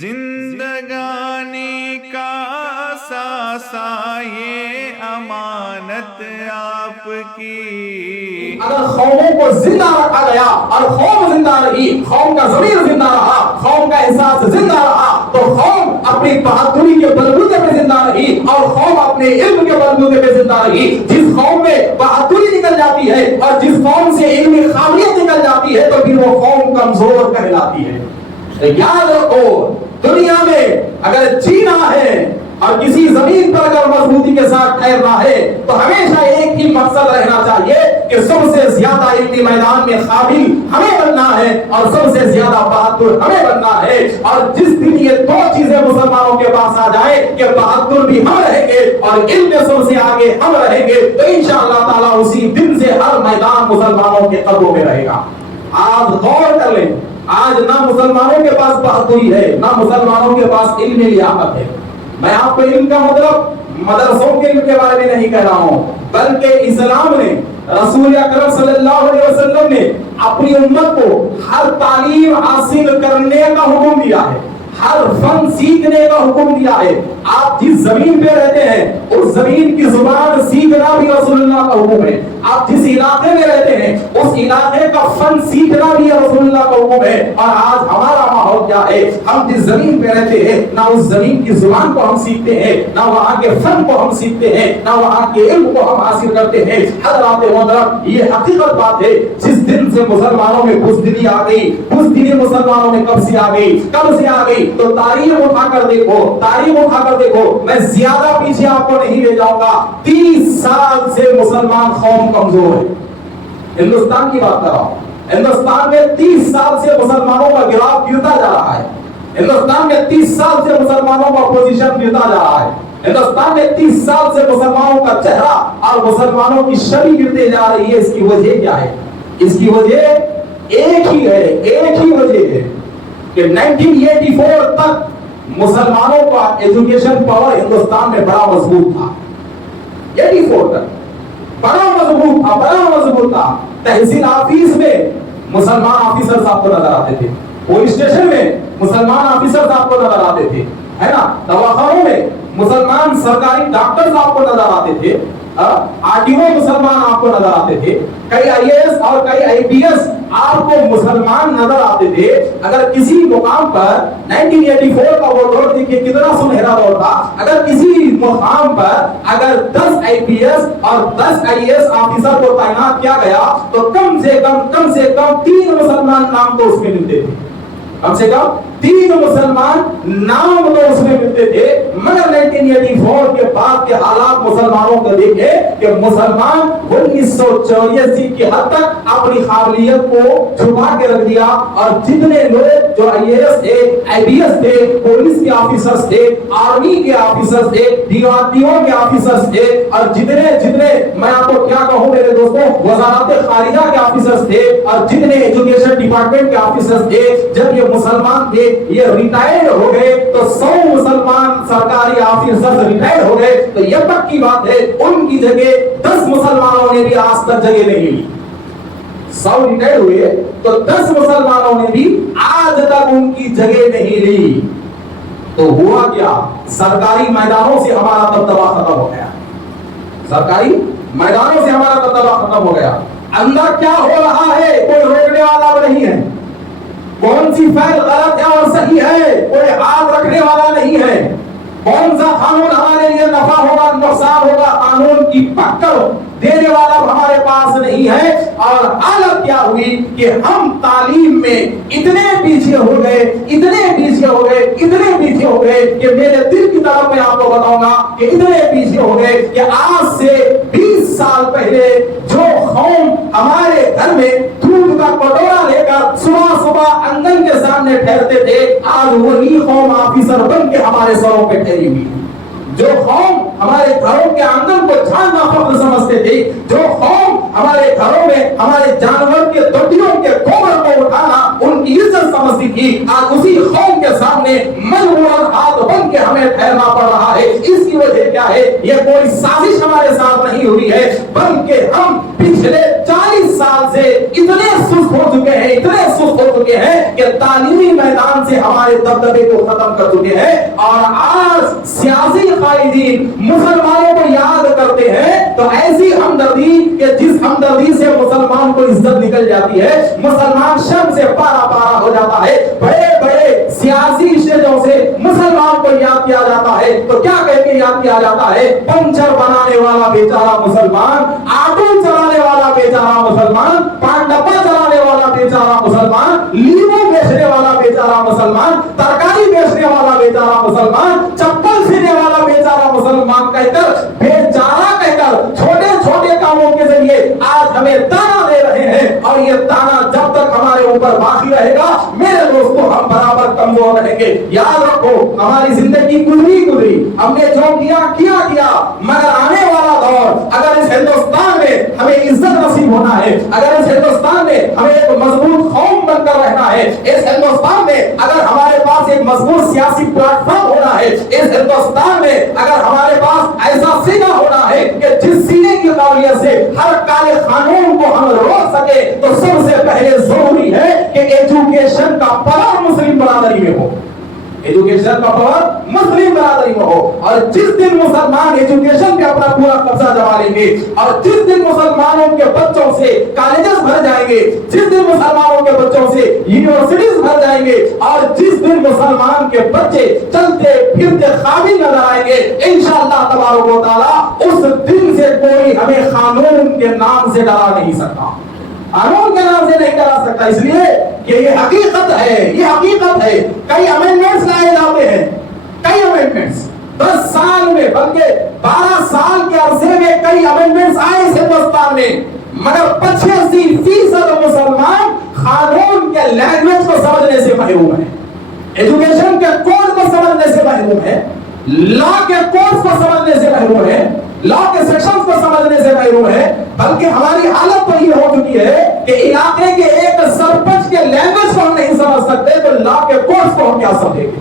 زندگانی کا ساسا یہ امانت آپ کی. اگر قوموں کو زندہ رکھا گیا اور قوم زندہ رہی، قوم کا ضمیر زندہ رہا، قوم کا احساس زندہ رہا، تو قوم اپنی بہادری کے بلبوتے پہ زندہ رہی اور قوم اپنے علم کے بلبوتے پہ زندہ رہی. جس قوم میں بہادری نکل جاتی ہے اور جس قوم سے علمی قابلیت نکل جاتی ہے تو پھر وہ قوم کمزور کہلاتی ہے. یاد رکھو، دنیا میں اگر جینا ہے اور کسی زمین پر اگر مضبوطی کے ساتھ ٹھہرنا ہے تو ہمیشہ ایک ہی مقصد رہنا چاہیے کہ سب سے زیادہ علمی میدان میں قابل ہمیں بننا ہے اور سب سے زیادہ بہادر ہمیں بننا ہے. اور جس دن یہ دو چیزیں مسلمانوں کے پاس آ جائے کہ بہادر بھی ہم رہیں گے اور علم میں سب سے آگے ہم رہیں گے تو انشاءاللہ تعالیٰ اسی دن سے ہر میدان مسلمانوں کے قدموں میں رہے گا. آج غور کر لیں، آج نہ مسلمانوں کے پاس بہادری ہے نہ مسلمانوں کے پاس علم لیاقت ہے. میں آپ کو علم کا مطلب مدرسوں کے علم کے بارے میں نہیں کہہ رہا ہوں، بلکہ اسلام نے، رسول اکرم صلی اللہ علیہ وسلم نے اپنی امت کو ہر تعلیم حاصل کرنے کا حکم دیا ہے، ہر فن سیکھنے کا حکم دیا ہے. آپ جس زمین پہ رہتے ہیں اس زمین کی زبان سیکھنا بھی رسول اللہ کا حکم ہے. آپ جس علاقے میں رہتے ہیں اس علاقے کا فن سیکھنا بھی رسول اللہ کا حکم ہے. اور آج ہمارا ماحول کیا ہے؟ ہم جس زمین پہ رہتے ہیں نہ اس زمین کی زبان کو ہم سیکھتے ہیں، نہ وہاں کے فن کو ہم سیکھتے ہیں، نہ وہاں کے علم کو ہم حاصل کرتے ہیں. حضرات محترم، یہ حقیقت بات ہے. جس دن سے مسلمانوں میں بزدلی آ گئی، بزدلی مسلمانوں میں کب سے آ گئی؟ تو تاریخ اٹھا کر دیکھو، تاریخ اٹھا کر دیکھو. میں زیادہ پیچھے آپ کو نہیں لے جاؤں گا. 30 سال سے مسلمان قوم کمزور ہے. ہندوستان کی بات کر رہا ہوں. ہندوستان میں 30 سال سے مسلمانوں کا گراف گرتا جا رہا ہے. ہندوستان میں 30 سال سے مسلمانوں کا پوزیشن گرتا جا رہا ہے. ہندوستان میں 30 سال سے مسلمانوں کا چہرہ اور مسلمانوں کی شکل گرتے جا رہی ہے. اس کی وجہ کیا ہے؟ اس کی وجہ ایک ہی ہے، ایک ہی وجہ ہے کہ 1984 تک مسلمانوں کا ایجوکیشن پاور ہندوستان میں بڑا مضبوط تھا. 84 تک بڑا مضبوط تھا. تحصیل آفس میں مسلمان آفیسر صاحب کو نظر آتے تھے، پولیس اسٹیشن میں مسلمان آفیسر صاحب کو نظر آتے تھے، ہے نا. دواخانوں میں مسلمان سرکاری ڈاکٹر صاحب کو نظر آتے تھے، آرٹیو مسلمان آپ کو نظر آتے تھے، کئی IAS اور کئی IPS آپ کو مسلمان نظر آتے تھے. اگر کسی مقام پر 1984 کا وہ دور دیکھیے کتنا سنہرا دور تھا. اگر کسی مقام پر اگر 10 IPS اور 10 IAS آفیسر کو تعینات کیا گیا تو کم سے کم 3 مسلمان نام تو اس میں ملتے تھے. کم سے کم 3 مسلمان نام تو اس میں ملتے تھے. مگر 1984 کے بعد کے حالات مسلمانوں کو دیکھے کہ مسلمان 1984 کی حد تک اپنی قابلیت کو چھپا کے رکھ دیا. اور جتنے لوگ جو IAS تھے، IPS تھے، پولیس کے آفیسرز تھے، آرمی کے آفیسرز تھے، DRDO کے آفیسرز تھے، اور جتنے میں آپ کو کیا کہوں میرے دوستوں، وزارت خارجہ کے آفیسرز تھے، اور جتنے ایجوکیشن ڈپارٹمنٹ کے آفیسرز تھے، جب یہ مسلمان تھے یہ ریٹائرڈ ہو گئے تو 100 مسلمان سرکاری آفیسر ریٹائرڈ ہو گئے. تو یہ تک کی بات ہے ان کی جگہ 10 مسلمانوں نے بھی آج تک جگہ نہیں لی. 100 ریٹائرڈ ہوئے تو 10 مسلمانوں نے بھی آج تک ان کی جگہ نہیں لی. تو ہوا کیا؟ سرکاری میدانوں سے ہمارا دبدبہ ختم ہو گیا. سرکاری میدانوں سے ہمارا دبدبہ ختم ہو گیا. اندر کیا ہو رہا ہے کوئی روکنے والا نہیں ہے. کون سی فعل غلط ہے اور صحیح ہے کوئی ہاتھ رکھنے والا نہیں ہے. کون سا قانون ہمارے لیے نفع ہوگا نقصان ہوگا قانون کی پکڑ دینے والا ہمارے پاس نہیں ہے. اور حالت کیا ہوئی کہ ہم تعلیم میں اتنے پیچھے ہو گئے کہ میرے دل کی طرف میں آپ کو بتاؤں گا کہ اتنے پیچھے ہو گئے کہ آج سے 20 سال پہلے جو قوم ہمارے گھر میں دودھ کا کٹورا لے کر صبح آنگن کے سامنے ٹھہرتے تھے آج وہی قوم آفیسر بن کے ہمارے سروں پہ ٹھہری ہوئی. جو قوم ہمارے گھروں کے آنگن کو جھاڑنا فخر سمجھتے تھے، جو قوم ہمارے گھروں میں ہمارے جانور کے دھڑیوں کے گوبر کو اٹھانا ان کی عزت سمجھتی تھی، آج اسی قوم کے سامنے مجبوراً ہاتھ بن کے ہمیں ٹھہرنا پڑ رہا ہے. اس کی وجہ کیا ہے؟ یہ کوئی سازش ہمارے ساتھ نہیں ہوئی ہے بلکہ ہم پچھلے 40 سال سے اتنے سست ہو چکے ہیں کہ تعلیمی میدان میدان سے ہمارے دبدبے کو ختم کر چکے ہیں، اور آج سیاسی قائدین مسلمانوں کو یاد کرتے ہیں تو ایسی ہمدردی کہ جس ہمدردی سے مسلمان کو عزت نکل جاتی ہے، مسلمان شرم سے پارا پارا ہو جاتا ہے، بڑے بڑے سیاسی اسٹیجوں سے مسلمان کو یاد کیا جاتا ہے تو کیا کہہ کے یاد کیا جاتا ہے؟ پنچر بنانے والا بیچارہ مسلمان، آٹو چلانے والا بیچارہ مسلمان، پان ڈبا چلانے والا بیچارہ مسلمان، لیمو بیچنے والا بیچارہ مسلمان، ترکاری بیچنے والا بیچارہ مسلمان، چپل سینے والا بیچارہ مسلمان کہہ کر، بیچارہ کہہ کر چھوٹے چھوٹے کاموں کے ذریعے آج ہمیں تانا دے رہے ہیں، اور یہ تانا جب تک ہمارے اوپر باقی رہے گا میرے دوستو ہم برابر کمزور رہیں گے۔ یاد رکھو ہماری زندگی گزری، ہم نے جو کیا، مگر آنے والا دور اگر اس ہندوستان میں ہمیں عزت نصیب ہونا ہے، اگر اس ہندوستان میں ہمیں ایک مضبوط قوم بن کر رہنا ہے، اس ہندوستان میں اگر ہمارے پاس ایک مضبوط سیاسی پلیٹ فارم ہونا ہے، اس ہندوستان میں اگر ہمارے پاس ایسا سینہ ہونا ہے کہ جس سینے کی قابلیت سے ہر کالے قانون کو ہم روک سکے، تو سب سے پہلے ضروری ہے کہ ایجوکیشن کا پاور مسلم برادری میں ہو، ایجوکیشن کا پاور مسلم برادری میں ہو۔ اور جس دن مسلمان ایجوکیشن پہ اپنا پورا قبضہ جما لیں گے، اور جس دن مسلمانوں کے بچوں سے کالجز بھر جائیں گے، جس دن مسلمانوں کے بچوں سے یونیورسٹیز بھر جائیں گے، اور جس دن مسلمان کے بچے چلتے پھرتے قابل نظر آئیں گے، انشاءاللہ تبارک و تعالی اس دن سے کوئی ہمیں قانون کے نام سے ڈرا نہیں سکتا، قانون کے نام سے نہیں ڈرا سکتا، اس لیے کہ یہ حقیقت ہے، یہ حقیقت ہے۔ کئی امینڈمنٹس لائے جاتے ہیں، کئی امینڈمنٹس 10 سال میں بلکہ 12 سال کے عرصے میں کئی امینڈمنٹس آئے اس ہندوستان میں، مگر 85% مسلمان قانون کے لینگویج کو سمجھنے سے محروم ہیں، ایجوکیشن کے کوڈ کو سمجھنے سے محروم ہیں، لا کے کوڈز کو سمجھنے سے محروم ہیں، لا کے سیکشنز کو سمجھنے سے محروم ہے، بلکہ ہماری حالت تو یہ ہو چکی ہے کہ علاقے کے ایک سرپنچ کے لینگویج کو ہم نہیں سمجھ سکتے تو لا کے کوڈز کو ہم کیا سمجھیں گے،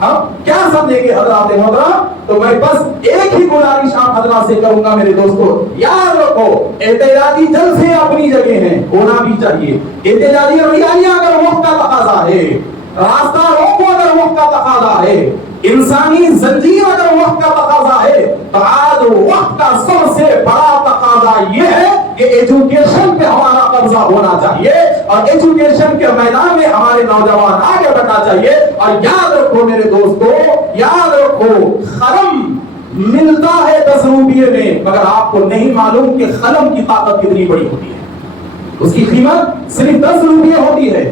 ہم کیا سمجھیں گے حضرات محترم۔ تو میں بس ایک ہی گزارش آپ حضرات سے کروں گا میرے دوستو، یاد رکھو احتجاجی جلسے اپنی جگہ ہیں، ہونا بھی چاہیے، احتجاجی ریالیاں اگر وقت کا تقاضا ہے، راستہ روکو اگر وقت کا تقاضا ہے، انسانی زنجیر اگر وقت کا تقاضا ہے، تو آج وقت کا سب سے بڑا تقاضا یہ ہے کہ ایجوکیشن پہ ہمارا قبضہ ہونا چاہیے، اور ایجوکیشن کے میدان میں ہمارے نوجوان آگے بڑھنا چاہیے۔ اور یاد رکھو میرے دوستو، یاد رکھو قلم ملتا ہے 10 روپے میں، مگر آپ کو نہیں معلوم کہ قلم کی طاقت کتنی بڑی ہوتی ہے، اس کی قیمت صرف 10 روپے ہوتی ہے،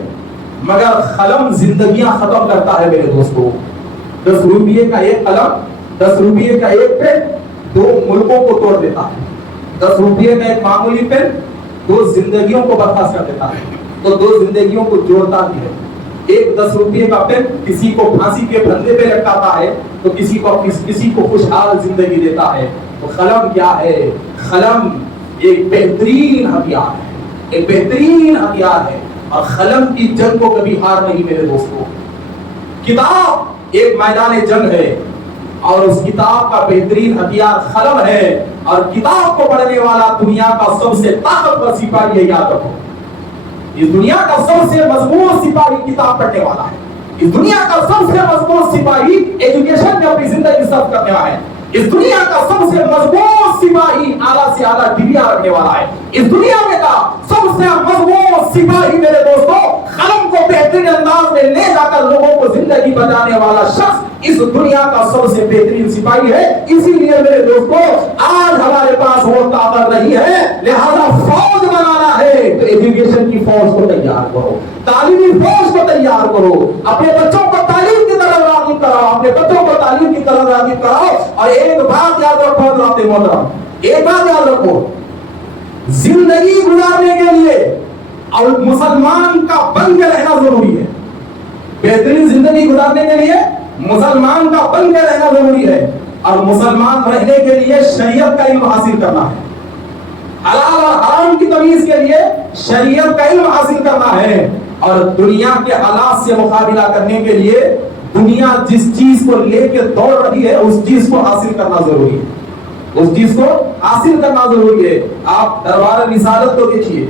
مگر قلم زندگیاں ختم کرتا ہے میرے دوستو۔ 10 روپے کا ایک قلم، 10 روپے کا ایک پین 2 ملکوں کو توڑ دیتا ہے، 10 روپے کا ایک معمولی پین 2 زندگیوں کو برخاست کر دیتا ہے، تو 2 زندگیوں کو جوڑتا بھی ہے۔ ایک 10 روپے کا پین کسی کو پھانسی کے پھندے پہ لٹکاتا ہے تو کسی کو خوشحال زندگی دیتا ہے۔ تو قلم کیا ہے؟ قلم ایک بہترین ہتھیار ہے، ایک بہترین ہتھیار ہے، اور قلم کی جنگ کو کبھی ہار نہیں میرے دوستوں۔ کتاب ایک میدان جنگ ہے، اور اس کتاب کا بہترین ہتھیار قلم ہے، اور کتاب کو پڑھنے والا دنیا کا سب سے طاقتور سپاہی ہے، یاد رکھو۔ اس دنیا کا سب سے مضبوط سپاہی کتاب پڑھنے والا ہے، اس دنیا کا سب سے مضبوط سپاہی ایجوکیشن میں اپنی زندگی صرف کرنے والا ہے، اس دنیا کا سب سے مضبوط سپاہی اعلیٰ سے اعلیٰ ڈگریاں رکھنے والا ہے، اس دنیا میں کا سب سے مضبوط سپاہی میرے دوستوں قلم کو بہترین انداز میں لے جا کر لوگوں کو زندگی بچانے والا شخص اس دنیا کا سب سے بہترین سپاہی ہے۔ اسی لیے میرے دوستوں آج ہمارے پاس وہ طاقت نہیں ہے، لہذا فوج بنانا ہے تو ایجوکیشن کی فوج کو تیار کرو، تعلیمی فوج کو تیار کرو، اپنے بچوں کو تعلیم کی طرف راغب کراؤ، اپنے بچوں کو تعلیم کی طرف راغب کراؤ۔ اور ایک بات یاد رکھو حضرات محترم، ایک بات یاد رکھو، زندگی گزارنے کے لیے اور مسلمان کا بن کے رہنا ضروری ہے، بہترین زندگی گزارنے کے لیے مسلمان کا بن کے رہنا ضروری ہے، اور مسلمان رہنے کے لیے شریعت کا علم حاصل کرنا ہے، حلال اور حرام کی تمیز کے لیے شریعت کا علم حاصل کرنا ہے، اور دنیا کے حالات سے مقابلہ کرنے کے لیے دنیا جس چیز کو لے کے دوڑ رہی ہے اس چیز کو حاصل کرنا ضروری ہے، اس چیز کو حاصل کرنا ضروری ہے۔ آپ دربار رسالت کو دیکھیے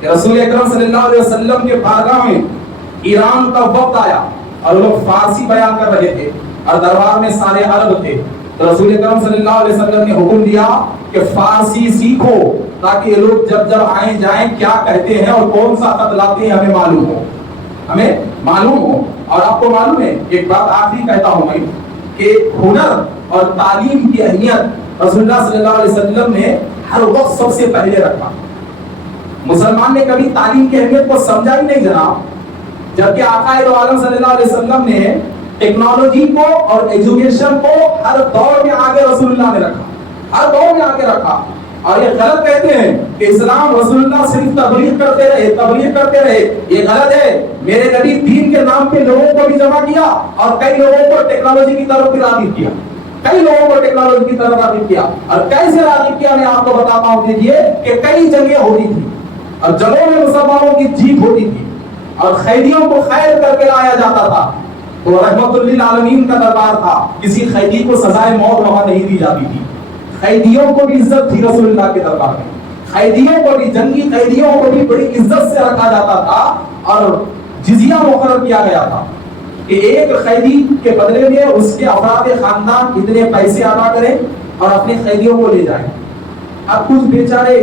کہ رسول اکرم صلی اللہ علیہ وسلم کے بارگاہ میں ایران کا وفد آیا، اور وہ لوگ فارسی بیان کر رہے تھے اور دربار میں سارے عرب تھے. تو رسول اکرم صلی اللہ علیہ وسلم نے حکم دیا کہ فارسی سیکھو تاکہ یہ لوگ جب جب آئیں جائیں کیا کہتے ہیں اور کون سا خط لاتے ہیں ہمیں معلوم ہو. اور آپ کو معلوم ہے ایک بات آخری کہتا ہوں میں کہ ہنر اور تعلیم کی اہمیت رسول اللہ صلی اللہ علیہ وسلم نے ہر وقت سب سے پہلے رکھا. مسلمان نے کبھی تعلیم کی اہمیت کو سمجھا ہی نہیں جناب, جبکہ آقا دو عالم صلی اللہ علیہ وسلم نے ٹیکنالوجی کو اور ایجوکیشن کو ہر دور میں آگے رسول اللہ نے رکھا, ہر دور میں آگے رکھا. اور یہ غلط کہتے ہیں کہ اسلام رسول اللہ صرف تبلیغ کرتے رہے, یہ غلط ہے. میرے نبی دین کے نام پہ لوگوں کو بھی جمع کیا اور کئی لوگوں کو ٹیکنالوجی کی طرف بھی راغب کیا, اور کیسے راغب کیا میں آپ کو بتاتا ہوں. دیکھیے کہ کئی جنگیں ہوتی تھی اور جنگوں میں مسلمانوں کی جیت ہوتی تھی اور قیدیوں کو خیر کر کے لایا جاتا تھا. تو رحمت للعالمین کا دربار تھا, کسی قیدی کو سزائے موت وہاں نہیں دی جاتی تھی. قیدیوں کو بھی عزت تھی رسول اللہ کے دربار میں, قیدیوں کو بھی, جنگی قیدیوں کو بھی بڑی عزت سے رکھا جاتا تھا اور جزیہ مقرر کیا گیا تھا کہ ایک قیدی کے بدلے میں اس کے افراد خاندان اتنے پیسے ادا کریں اور اپنے قیدیوں کو لے جائیں. اب کچھ بیچارے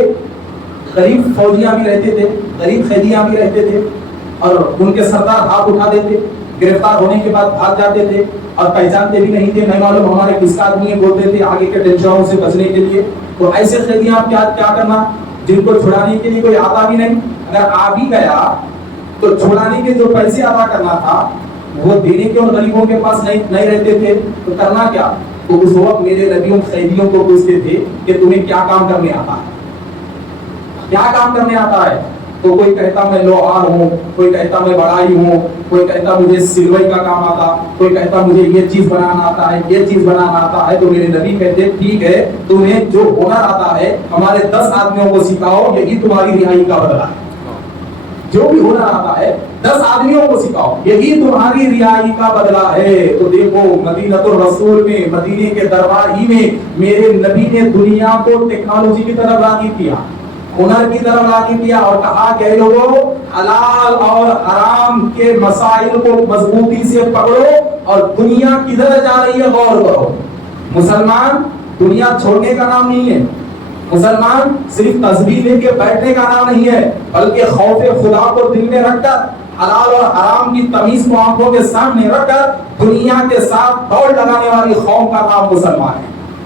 غریب فوجیاں بھی رہتے تھے, غریب قیدیاں بھی رہتے تھے اور ان کے سردار ہاتھ اٹھا دیتے, گرفتار ہونے کے بعد بھاگ جاتے تھے اور پہچانتے بھی نہیں تھے, نہیں معلوم ہمارے کس کا آدمی ہے, بولتے تھے آگے کے ٹینشنوں سے بچنے کے لیے. تو ایسے قیدیاں کیا کرنا جن کو چھڑانے کے لیے کوئی آتا بھی نہیں, اگر آ بھی گیا تو چھڑانے کے جو پیسے ادا کرنا تھا وہ دینے کے ان غریبوں کے پاس نہیں رہتے تھے. تو کرنا کیا, تو اس وقت میرے نبیوں قیدیوں کو پوچھتے تھے کہ تمہیں کیا کام کرنے آتا ہے. تو کوئی کہتا میں لوہار ہوں, کوئی کہتا میں بڑائی ہوں, کوئی کہتا مجھے سلوئی کا کام آتا, کوئی کہتا مجھے یہ چیز بنانا آتا ہے. تو میرے نبی کہتے ٹھیک ہے, تمہیں جو ہنر آتا ہے ہمارے 10 آدمیوں کو سکھاؤ, یہی تمہاری رہائی کا بدلہ ہے. جو بھی ہنر آتا ہے 10 آدمیوں کو سکھاؤ, یہی تمہاری رہائی کا بدلہ ہے. تو دیکھو مدینہ الرسول میں, مدینے کے دربار ہی میں میرے نبی نے دنیا کو ٹیکنالوجی کی طرف راغب کیا, ہنر کی طرف راغب کیا اور کہا کہ لوگوں حلال اور حرام کے مسائل کو مضبوطی سے پکڑو اور دنیا کدھر جا رہی ہے غور کرو. مسلمان دنیا چھوڑنے کا نام نہیں ہے, مسلمان صرف تسبیح لے کے بیٹھنے کا نام نہیں ہے, بلکہ خوف خدا کو دل میں رکھ کر, حلال اور حرام کی تمیز کو آنکھوں کے سامنے رکھ کر دنیا کے ساتھ دوڑ لگانے والی قوم کا نام مسلمان ہے,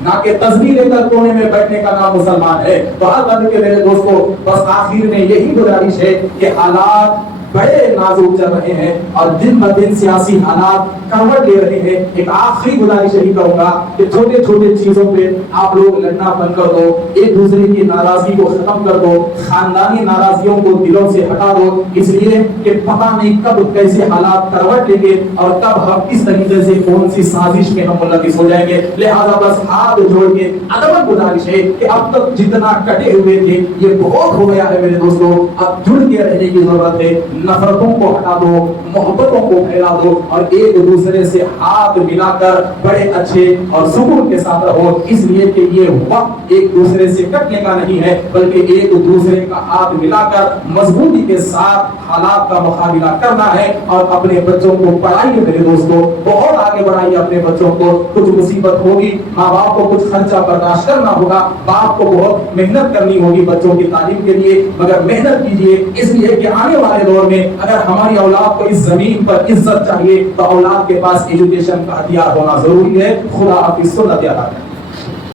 نہ کہ تسبیح لے کر کونے میں بیٹھنے کا نام مسلمان ہے. تو ہر بندے کے میرے دوستو بس آخر میں یہی گزارش ہے کہ حالات بڑے نازک چل رہے ہیں اور دن بدن سیاسی حالات کروٹ لے رہے ہیں. ایک آخری گزارش یہی کروں گا کہ چھوٹے چھوٹے چیزوں پہ آپ لوگ لڑنا بند کر دو, ایک دوسرے کی ناراضگی کو ختم کر دو, خاندانی ناراضگیوں کو دلوں سے ہٹا دو, اس لیے کہ پتہ نہیں کب کیسے حالات کروٹ لیں گے اور کب ہم کس طریقے سے کون سی سازش میں ہم ملوث ہو جائیں گے. لہذا بس ہاتھ جوڑ کے ادب گزارش ہے کہ اب تک جتنا کٹے ہوئے تھے یہ بہت ہو گیا ہے میرے دوستوں, اب جڑ کے رہنے کی ضرورت ہے. نفرتوں کو ہٹا دو, محبتوں کو پھیلا دو اور ایک دوسرے سے ہاتھ ملا کر بڑے اچھے اور سکون کے ساتھ رہو. اس لیے کہ یہ وقت ایک دوسرے سے کٹنے کا نہیں ہے بلکہ ایک دوسرے کا ہاتھ ملا کر مضبوطی کے ساتھ حالات کا مقابلہ کرنا ہے. اور اپنے بچوں کو پڑھائیے میرے دوستوں, بہت آگے بڑھائیے اپنے بچوں کو. کچھ مصیبت ہوگی, ماں باپ کو کچھ خرچہ برداشت کرنا ہوگا, باپ کو بہت محنت کرنی ہوگی بچوں کی تعلیم کے لیے, مگر محنت کیجیے اس لیے کہ آنے والے دور میں اگر ہماری اولاد کو اس زمین پر عزت چاہیے تو اولاد کے پاس ایجوکیشن کا ہتھیار ہونا ضروری ہے. خدا حافظ. سنت ادا کریں.